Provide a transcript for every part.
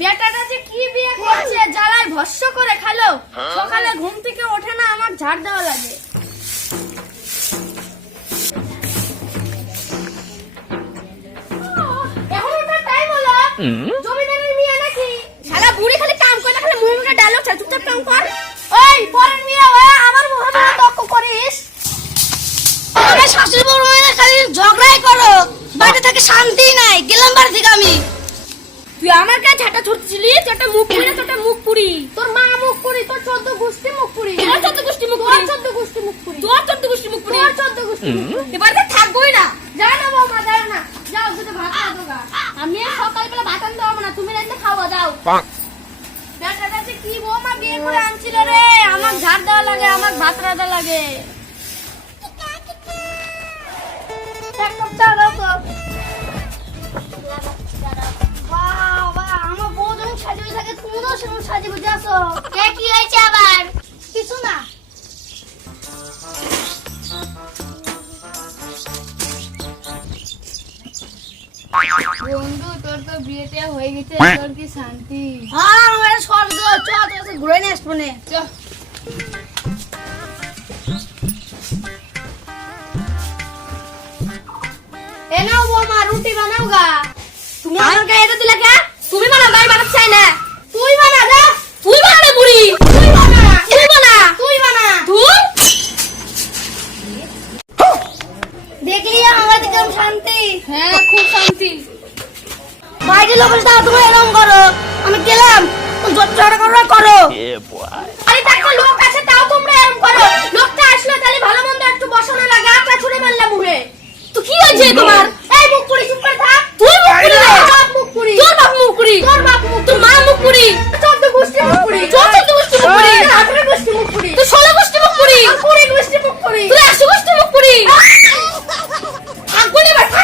বেটাটা যে কি বিয়ে করছে, জ্বালায় ভস্য করে খালো। সকালে ঘুম থেকে ওঠে না, আমার ঝাড় দেওয়া লাগে। এখন ওঠার টাইম হলো। জমিদারের মেয়ে নাকি? সারা বুড়ি খালি কাম করে, খালি মুখে মুখে ডায়লগ ছাড়। চুপচাপ কাম কর। ওই পরের মেয়ে হয়ে আমার মুখে মুখে তর্ক করিস? আমার শাশুড়ি বউ মেয়ে খালি ঝগড়াই করো, বাড়িতে থেকে শান্তি নাই। গেলাম বাড়ি থেকে আমি। তুই আমার কাছে ঝাঁটা ছুটছিলি, তোর একটা মুখ পুরি না, তোর একটা মুখ পুরি। তোর মা মুখ পুরি, তোর 14 গোষ্ঠী মুখ পুরি। তোর 14 গোষ্ঠী মুখ পুরি, 14 গোষ্ঠী মুখ পুরি, তোর 14 গোষ্ঠী মুখ পুরি, তোর 14 গোষ্ঠী মুখ পুরি। এবারে থাকবোই না। যাও না বৌমা, যাও না। যাও দুটো ভাত খাও তোগা। আমি সকালবেলা ভাত আনতে পারবো না, তুমি রাতে খাওয়া দাও। বেটাটা যে কি বৌমা বিয়ে করে আনছিল রে, আমার ঝাড় দেওয়া লাগে, আমার ভাত রাঁধা লাগে। এক কাপ চা দাও তো। আমার বউ যখন সাজিয়ে থাকে, তুমিও সেরকম সাজিয়ে বুঝে আসো। কি হয়েছে আবার? কিছু না। বন্ধু, তোর তো বিয়েটা হয়ে গেছে, তোর কি শান্তি? হ্যাঁ, আমার স্বর্গ। চ তোর ঘুরে নিয়ে আসবো নে। চ। এ নাও বৌমা, রুটি বানাও গা। তুমি আমার গায়ে এটা দিলা কে? তুমি বানাও, গায়ে বানাতে চাই না। তুই বানা গা। তুই বানা বুড়ি। তুই বানা। তুই বানা। তুই বানা। তুই দেখলি আমাদের কেমন শান্তি? হ্যাঁ, খুব শান্তি। বাইরে লোকের সাথে তুমি এরকম করো, আমি গেলাম। জোরটা করো। আরে একটা লোক আছে, তাও তোমরা এরকম করো। লোকটা আসলে তাহলে ভালো মন্দ একটু বসানো লাগে, আপনি ছুড়ে মারলা মুখে। তো কি হয়েছে তোমার? এই মুখ পুরি, চুপ করে থাক। তুই মুখ পুরি, তোর বাপ মুখ পুরি, তোর বাপ মুখ, তোর মা মুখ পুরি, 14 গোষ্ঠী মুখ পুরি, 14 গোষ্ঠী মুখ পুরি, 18 গোষ্ঠী মুখ পুরি, তুই 16 গোষ্ঠী মুখ পুরি, 20 গোষ্ঠী মুখ পুরি, তুই 100 গোষ্ঠী মুখ পুরি। আগুনে বাটা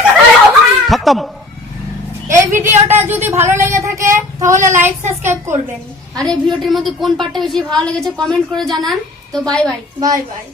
খতম। এই ভিডিওটা যদি ভালো লেগে থাকে তাহলে লাইক সাবস্ক্রাইব করবেন। আর এই ভিডিওটির মধ্যে কোন পার্টটা বেশি ভালো লেগেছে কমেন্ট করে জানান। তো বাই বাই। Bye bye.